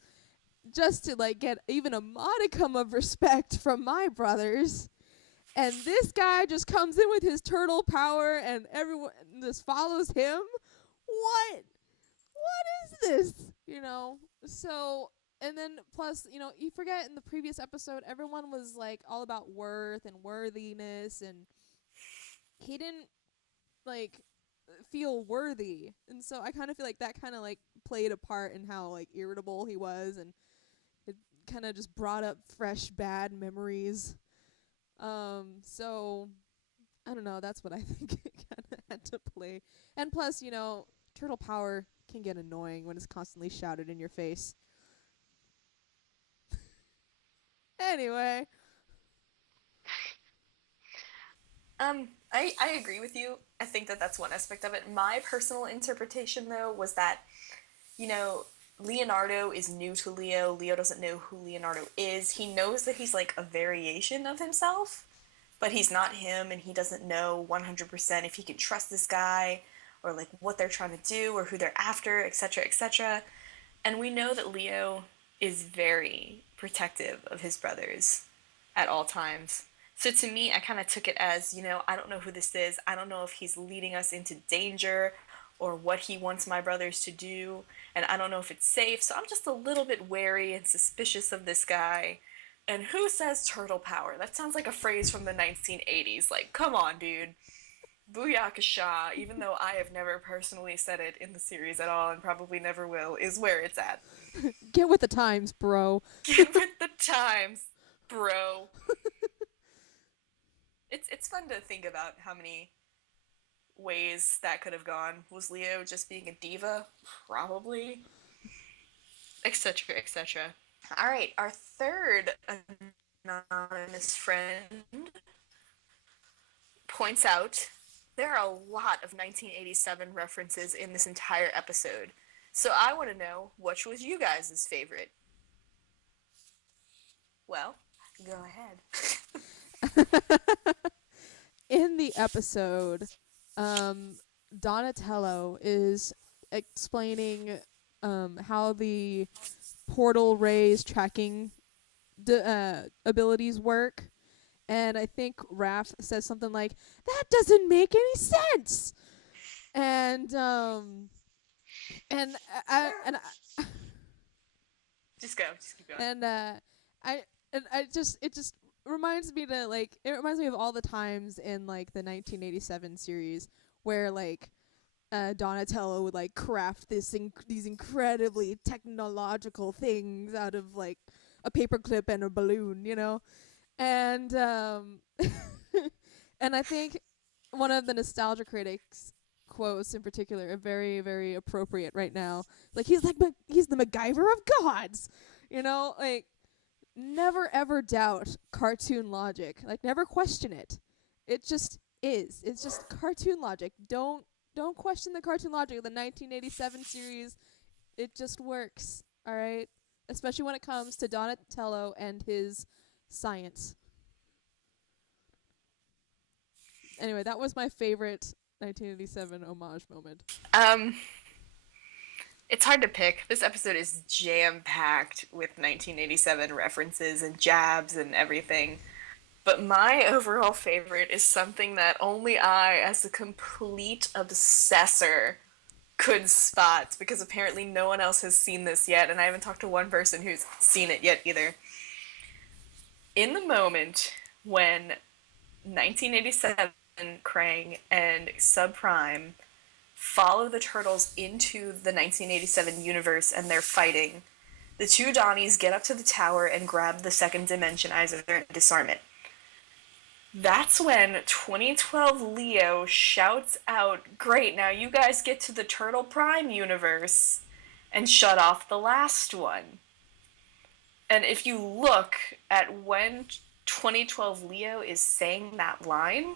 just to like get even a modicum of respect from my brothers. And this guy just comes in with his turtle power and everyone just follows him. What is this? So, and then plus, you forget in the previous episode everyone was like all about worth and worthiness, and he didn't like feel worthy. And so I kind of feel like that kind of like played a part in how like irritable he was, and it kind of just brought up fresh bad memories. So I don't know, that's what I think it kind of had to play. And plus, turtle power can get annoying when it's constantly shouted in your face. Anyway, I agree with you. I think that that's one aspect of it. My personal interpretation, though, was that, you know, Leonardo is new to Leo. Leo doesn't know who Leonardo is. He knows that he's like a variation of himself, but he's not him, and he doesn't know 100% if he can trust this guy, or like what they're trying to do, or who they're after, etc., etc. And we know that Leo is very protective of his brothers at all times. So to me, I kind of took it as, I don't know who this is. I don't know if he's leading us into danger or what he wants my brothers to do. And I don't know if it's safe. So I'm just a little bit wary and suspicious of this guy. And who says turtle power? That sounds like a phrase from the 1980s. Like, come on, dude. Booyakasha, even though I have never personally said it in the series at all and probably never will, is where it's at. get with the times, bro. Get with the times, bro. It's fun to think about how many ways that could have gone. Was Leo just being a diva? Probably. Etc. etc. Alright, our third anonymous friend points out there are a lot of 1987 references in this entire episode. So I want to know which was you guys' favorite. Well, go ahead. In the episode, Donatello is explaining how the portal rays tracking abilities work. And I think Raph says something like, "That doesn't make any sense." And and Just keep going. it just reminds me it reminds me of all the times in like the 1987 series where like Donatello would like craft these incredibly technological things out of like a paperclip and a balloon, and and I think one of the nostalgia critics quotes in particular are very, very appropriate right now. Like he's the MacGyver of gods, like never ever doubt cartoon logic. Like never question it. It just is. It's just cartoon logic. Don't question the cartoon logic of the 1987 series. It just works. All right, especially when it comes to Donatello and his science. Anyway, that was my favorite 1987 homage moment. It's hard to pick. This episode is jam-packed with 1987 references and jabs and everything. But my overall favorite is something that only I, as a complete obsessor could spot, because apparently no one else has seen this yet, and I haven't talked to one person who's seen it yet either. In the moment when 1987 Krang and Subprime follow the turtles into the 1987 universe and they're fighting, the two Donnies get up to the tower and grab the second dimensionizer and disarm it. That's when 2012 Leo shouts out, "Great, now you guys get to the Turtle Prime universe," and shut off the last one. And if you look at when 2012 Leo is saying that line,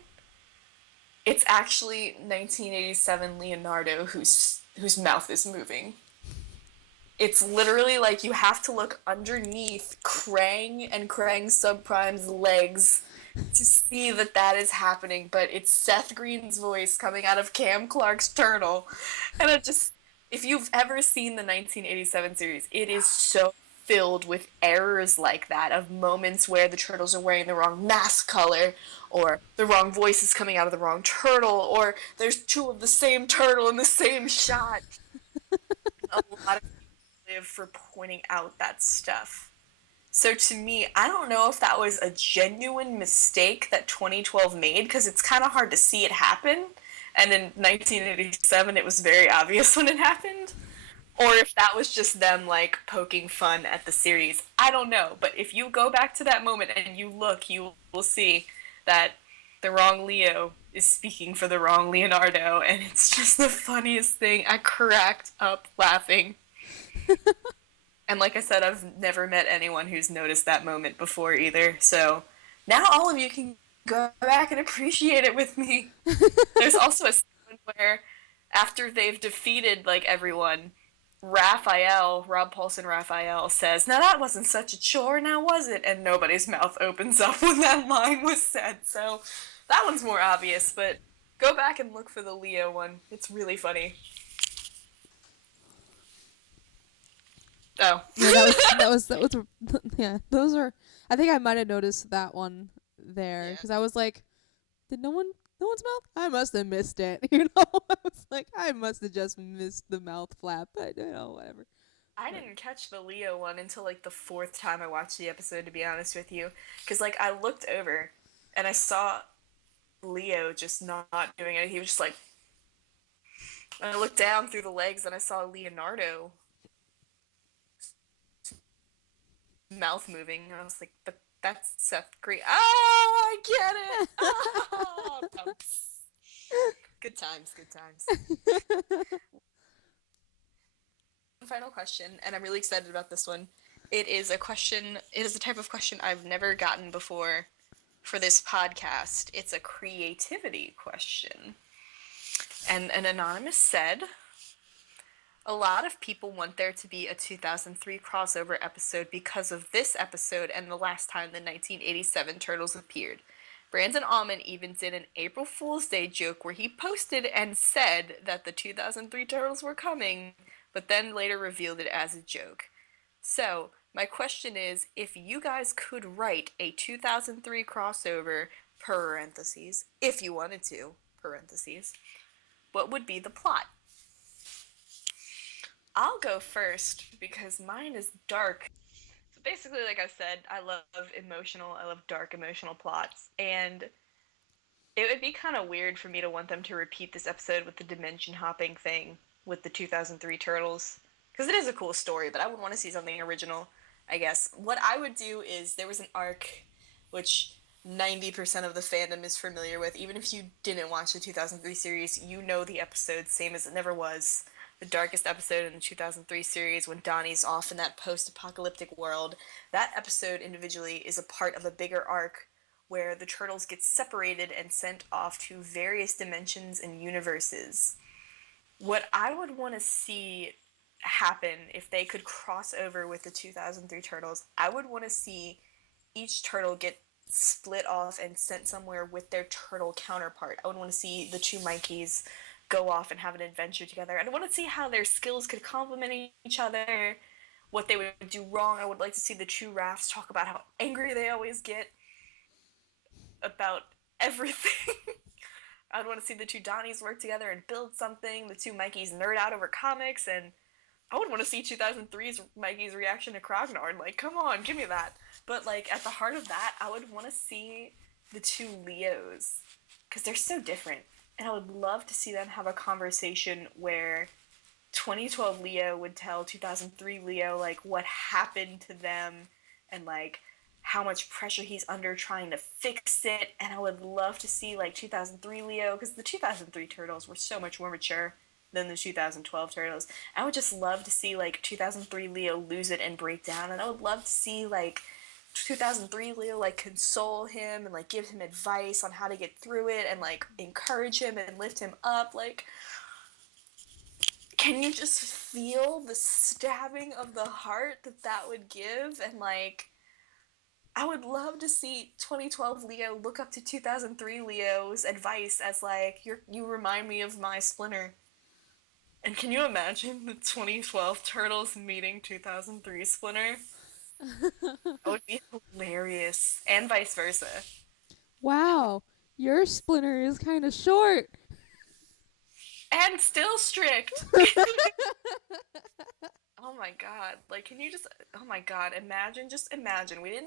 it's actually 1987 Leonardo whose mouth is moving. It's literally like you have to look underneath Krang and Krang Subprime's legs to see that that is happening, but it's Seth Green's voice coming out of Cam Clark's turtle. And it just, if you've ever seen the 1987 series, it is so filled with errors like that, of moments where the turtles are wearing the wrong mask color, or the wrong voice is coming out of the wrong turtle, or there's two of the same turtle in the same shot. A lot of people live for pointing out that stuff. So to me, I don't know if that was a genuine mistake that 2012 made, because it's kind of hard to see it happen, and in 1987 it was very obvious when it happened, or if that was just them, like, poking fun at the series. I don't know, but if you go back to that moment and you look, you will see that the wrong Leo is speaking for the wrong Leonardo, and it's just the funniest thing. I cracked up laughing. And like I said, I've never met anyone who's noticed that moment before either, so now all of you can go back and appreciate it with me. There's also a scene where, after they've defeated, like, everyone, Rob Paulson Raphael says, "Now that wasn't such a chore, now was it?" And nobody's mouth opens up when that line was said, so that one's more obvious, but go back and look for the Leo one. It's really funny. Oh. Yeah, yeah, those are, I think I might have noticed that one there, because I was like, did no one's mouth? I must have missed it, I was like, I must have just missed the mouth flap, but, whatever. I didn't catch the Leo one until, like, the fourth time I watched the episode, to be honest with you, because, like, I looked over, and I saw Leo just not doing it. He was just like, and I looked down through the legs, and I saw Leonardo mouth moving, and I was like, but that's Seth Green. Oh, I get it! Oh, good times. Final question, and I'm really excited about this one. It is a type of question I've never gotten before for this podcast. It's a creativity question. And an anonymous said, "A lot of people want there to be a 2003 crossover episode because of this episode and the last time the 1987 Turtles appeared. Brandon Allman even did an April Fool's Day joke where he posted and said that the 2003 Turtles were coming, but then later revealed it as a joke. So, my question is, if you guys could write a 2003 crossover, parentheses, if you wanted to, parentheses, what would be the plot?" I'll go first because mine is dark. So basically, like I said, I love dark emotional plots, and it would be kind of weird for me to want them to repeat this episode with the dimension hopping thing with the 2003 Turtles, because it is a cool story, but I would want to see something original, I guess. What I would do is, there was an arc which 90% of the fandom is familiar with. Even if you didn't watch the 2003 series, you know the episode, Same as It Never Was. The darkest episode in the 2003 series, when Donnie's off in that post-apocalyptic world. That episode individually is a part of a bigger arc where the Turtles get separated and sent off to various dimensions and universes. What I would want to see happen if they could cross over with the 2003 Turtles, I would want to see each turtle get split off and sent somewhere with their turtle counterpart. I would want to see the two Mikeys go off and have an adventure together. I want to see how their skills could complement each other, what they would do wrong. I would like to see the two Raphs talk about how angry they always get about everything. I would want to see the two Donnies work together and build something. The two Mikeys nerd out over comics, and I would want to see 2003's Mikey's reaction to Krognard. Like, come on, give me that. But like at the heart of that, I would want to see the two Leos because they're so different, and I would love to see them have a conversation where 2012 Leo would tell 2003 Leo like what happened to them and like how much pressure he's under trying to fix it. And I would love to see like 2003 Leo, because the 2003 Turtles were so much more mature than the 2012 Turtles. I would just love to see like 2003 Leo lose it and break down, and I would love to see like 2003 Leo like console him and like give him advice on how to get through it and like encourage him and lift him up. Like, can you just feel the stabbing of the heart that that would give? And like, I would love to see 2012 Leo look up to 2003 Leo's advice as like, you remind me of my Splinter. And can you imagine the 2012 Turtles meeting 2003 Splinter? That would be hilarious. And vice versa. Wow, your Splinter is kind of short. And still strict. Oh my god. Like, can you just, oh my god, just imagine. We did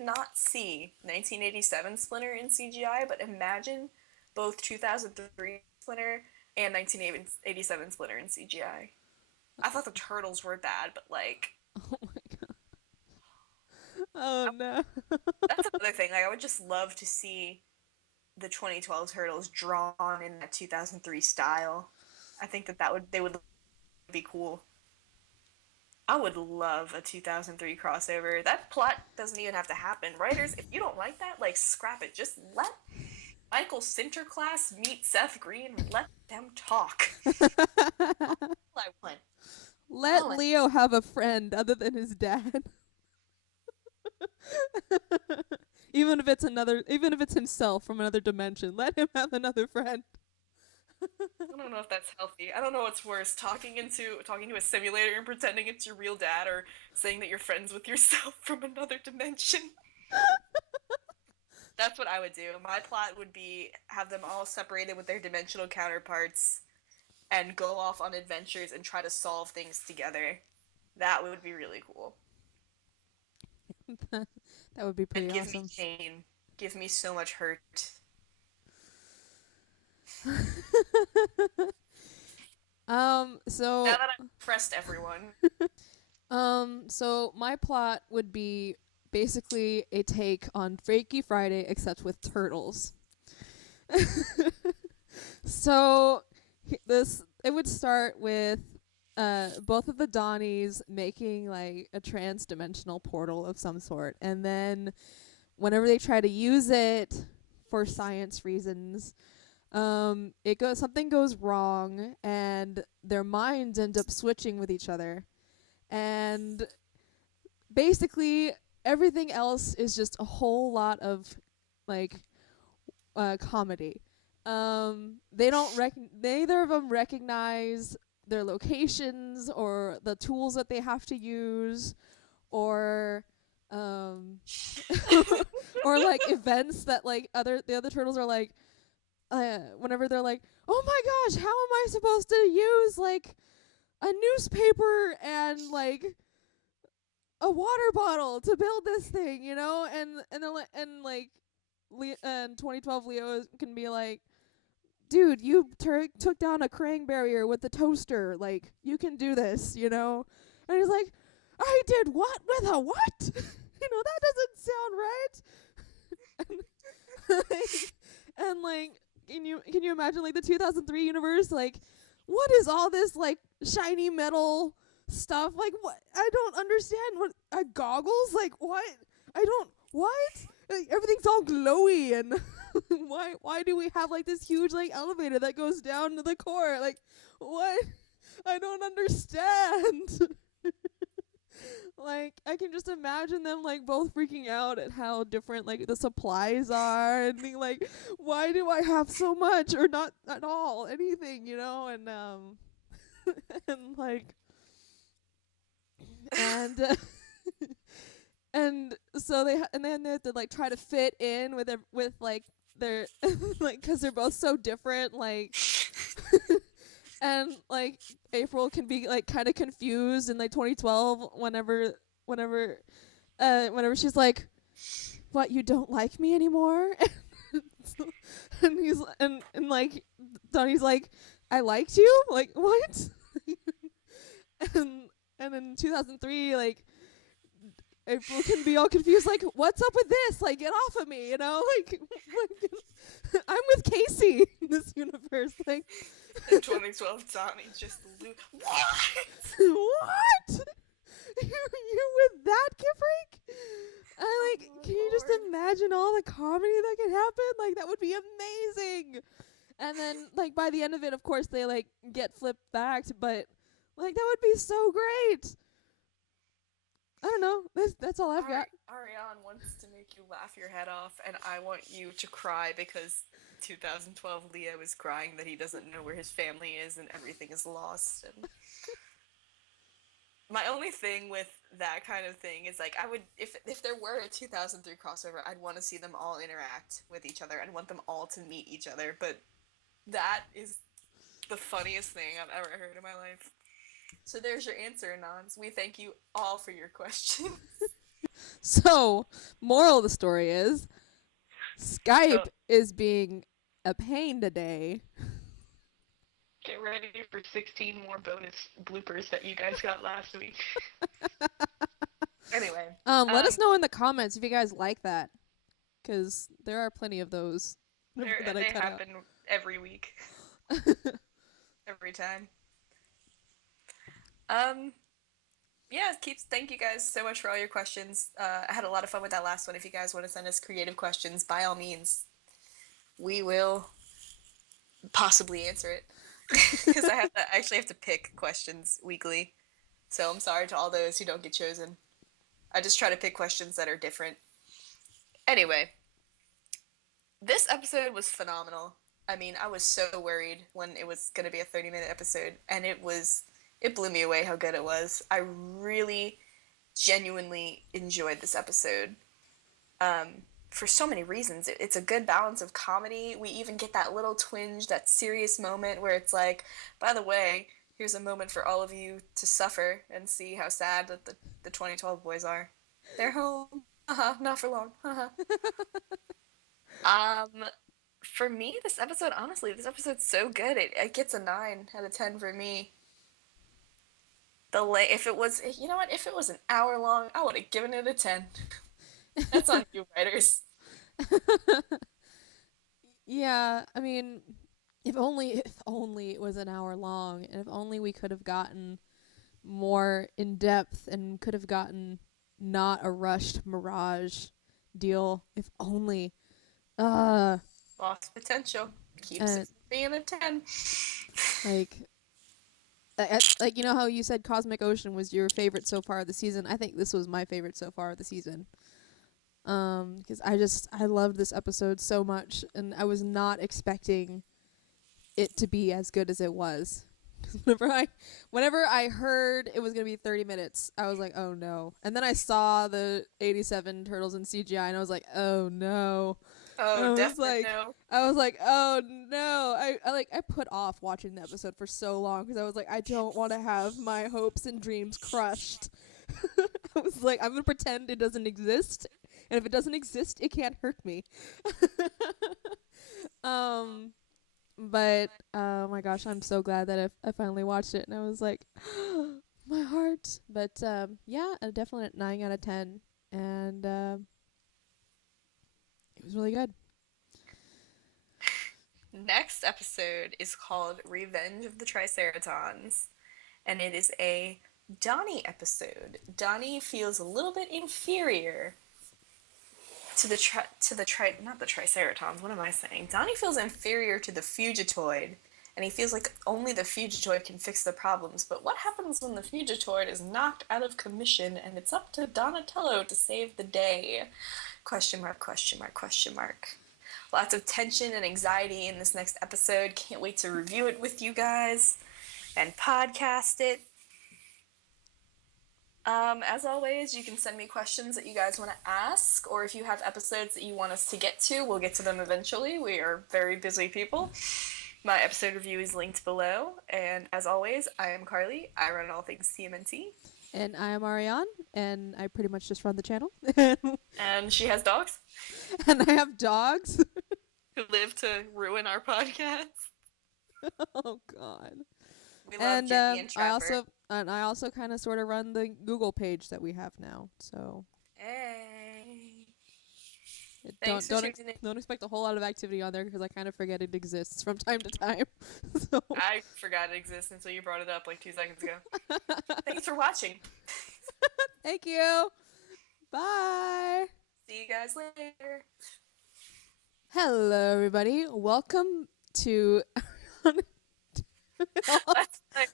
not see 1987 Splinter in CGI, but imagine both 2003 Splinter and 1987 Splinter in CGI. I thought the Turtles were bad, but like... Oh my god. Oh no. That's another thing. Like, I would just love to see the 2012 Turtles drawn in that 2003 style. I think they would be cool. I would love a 2003 crossover. That plot doesn't even have to happen. Writers, if you don't like that, like, scrap it. Just let Michael Sinterklaas meet Seth Green. Let them talk. I want. Let Leo have a friend other than his dad. Even if it's himself from another dimension, let him have another friend. I don't know if that's healthy. I don't know what's worse, talking to a simulator and pretending it's your real dad, or saying that you're friends with yourself from another dimension. That's what I would do. My plot would be have them all separated with their dimensional counterparts and go off on adventures and try to solve things together. That would be really cool. That would be pretty and give awesome. me pain. Give me so much hurt. So now that I've impressed everyone. So my plot would be basically a take on Freaky Friday except with turtles. So it would start with both of the Donnies making like a trans-dimensional portal of some sort, and then whenever they try to use it for science reasons, something goes wrong and their minds end up switching with each other, and basically everything else is just a whole lot of like comedy. Neither of them recognize their locations or the tools that they have to use, or or like events that like the other turtles are like, whenever they're like, oh my gosh, how am I supposed to use like a newspaper and like a water bottle to build this thing, you know? And 2012 Leo can be like, dude, you took down a Krang barrier with the toaster. Like, you can do this, you know? And he's like, I did what with a what? You know, that doesn't sound right. and like, can you imagine like the 2003 universe? Like, what is all this like shiny metal stuff? Like, what? I don't understand. What? Goggles? Like, what? What? Like, everything's all glowy, and why do we have like this huge like elevator that goes down to the core? Like, what? I don't understand. Like, I can just imagine them like both freaking out at how different like the supplies are, and being like, why do I have so much or not at all anything, you know? And and like and and so then they have to like try to fit in with like they're like, because they're both so different, like, and like April can be like kind of confused in like 2012 whenever she's like, what, you don't like me anymore? And he's and like Donnie's like, I liked you, like, what? and and in 2003, like, April can be all confused, like, what's up with this? Like, get off of me, you know? Like I'm with Casey in this universe. Like, in 2012, Donnie just what? What? You're with that kid freak? Can you just imagine all the comedy that could happen? Like, that would be amazing. And then, like, by the end of it, of course, they, like, get flipped back, but, like, that would be so great. I don't know. That's all I've got. Ariane wants to make you laugh your head off, and I want you to cry because 2012 Leo is crying that he doesn't know where his family is and everything is lost. And my only thing with that kind of thing is, like, I would, if there were a 2003 crossover, I'd want to see them all interact with each other. I'd want them all to meet each other, but that is the funniest thing I've ever heard in my life. So there's your answer, Anons. We thank you all for your questions. So, moral of the story is, Skype is being a pain today. Get ready for 16 more bonus bloopers that you guys got last week. Anyway. Let us know in the comments if you guys like that, because there are plenty of those. They happen every week. Every time. Yeah, thank you guys so much for all your questions. I had a lot of fun with that last one. If you guys want to send us creative questions, by all means, we will possibly answer it. Because I actually have to pick questions weekly. So I'm sorry to all those who don't get chosen. I just try to pick questions that are different. Anyway, this episode was phenomenal. I mean, I was so worried when it was going to be a 30-minute episode, and it blew me away how good it was. I really, genuinely enjoyed this episode. For so many reasons. It's a good balance of comedy. We even get that little twinge, that serious moment where it's like, by the way, here's a moment for all of you to suffer and see how sad that the 2012 boys are. They're home. Not for long. For me, this episode's so good. It gets a 9 out of 10 for me. If it was an hour long, I would have given it a 10. That's on you, writers. Yeah, I mean, if only it was an hour long, and if only we could have gotten more in depth and could have gotten not a rushed Mirage deal. If only. Lost potential. Keeps it being a 10. Like, you know how you said Cosmic Ocean was your favorite so far of the season? I think this was my favorite so far of the season. Because I loved this episode so much, and I was not expecting it to be as good as it was. Whenever I heard it was gonna be 30 minutes, I was like, oh no. And then I saw the 87 turtles in CGI, and I was like, oh no. Oh, definitely no. I was like, oh no. I put off watching the episode for so long because I was like, I don't want to have my hopes and dreams crushed. I was like, I'm gonna pretend it doesn't exist, and if it doesn't exist, it can't hurt me. But oh my gosh, I'm so glad that I finally watched it, and I was like, my heart. But yeah, a definite 9 out of 10, and it was really good. Next episode is called Revenge of the Triceratons, and it is a Donnie episode. Donnie feels a little bit inferior to not the Triceratons, what am I saying? Donnie feels inferior to the Fugitoid, and he feels like only the Fugitoid can fix the problems, but what happens when the Fugitoid is knocked out of commission and it's up to Donatello to save the day? Question mark, question mark, question mark. Lots of tension and anxiety in this next episode. Can't wait to review it with you guys and podcast it. As always, you can send me questions that you guys want to ask, or if you have episodes that you want us to get to, we'll get to them eventually. We are very busy people. My episode review is linked below, and as always, I am Carly. I run all things TMNT. And I am Ariane, and I pretty much just run the channel. And she has dogs. And I have dogs. Who live to ruin our podcast. Oh, God. We love Jimmy and Trapper. I also kind of sort of run the Google page that we have now. So Hey. don't expect a whole lot of activity on there because I kind of forget it exists from time to time. So I forgot it existed until you brought it up like 2 seconds ago. Thanks for watching. Thank you. Bye. See you guys later. Hello, everybody. Welcome to.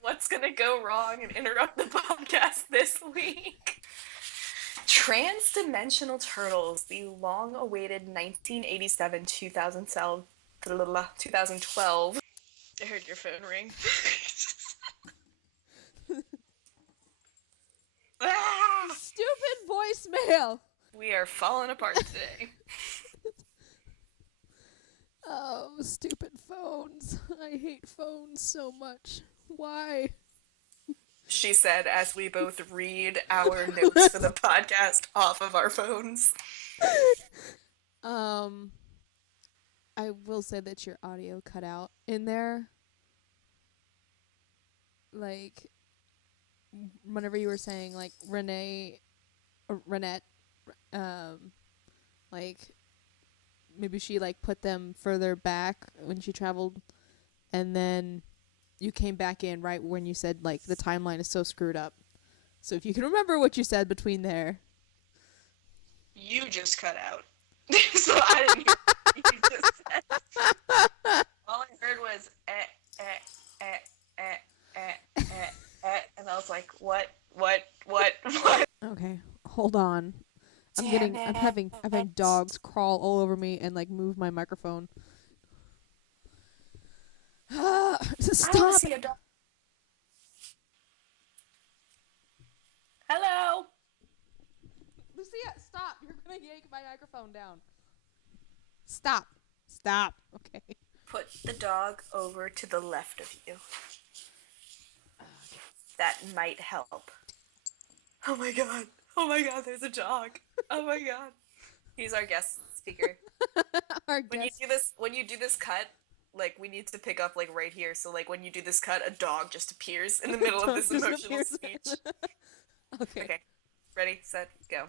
What's gonna go wrong and interrupt the podcast this week? Transdimensional Turtles, the long-awaited 1987-2012. I heard your phone ring. Stupid voicemail. We are falling apart today. Oh, stupid phones. I hate phones so much. Why? She said as we both read our notes for the podcast off of our phones. I will say that your audio cut out in there. Like, whenever you were saying, like, Renette, like, maybe she, like, put them further back when she traveled, and then you came back in right when you said, like, the timeline is so screwed up. So if you can remember what you said between there. You just cut out. So I didn't hear what you just said. All I heard was and I was like, what? Okay, hold on. I'm having dogs crawl all over me and, like, move my microphone. Stop. I want to see a dog. Hello. Lucia, stop. You're going to yank my microphone down. Stop. Okay. Put the dog over to the left of you. That might help. Oh my god, there's a dog. Oh my god. He's our guest speaker. When you do this cut, like, we need to pick up, like, right here. So, like, when you do this cut, a dog just appears in the middle of this emotional speech. Okay. Ready, set, go.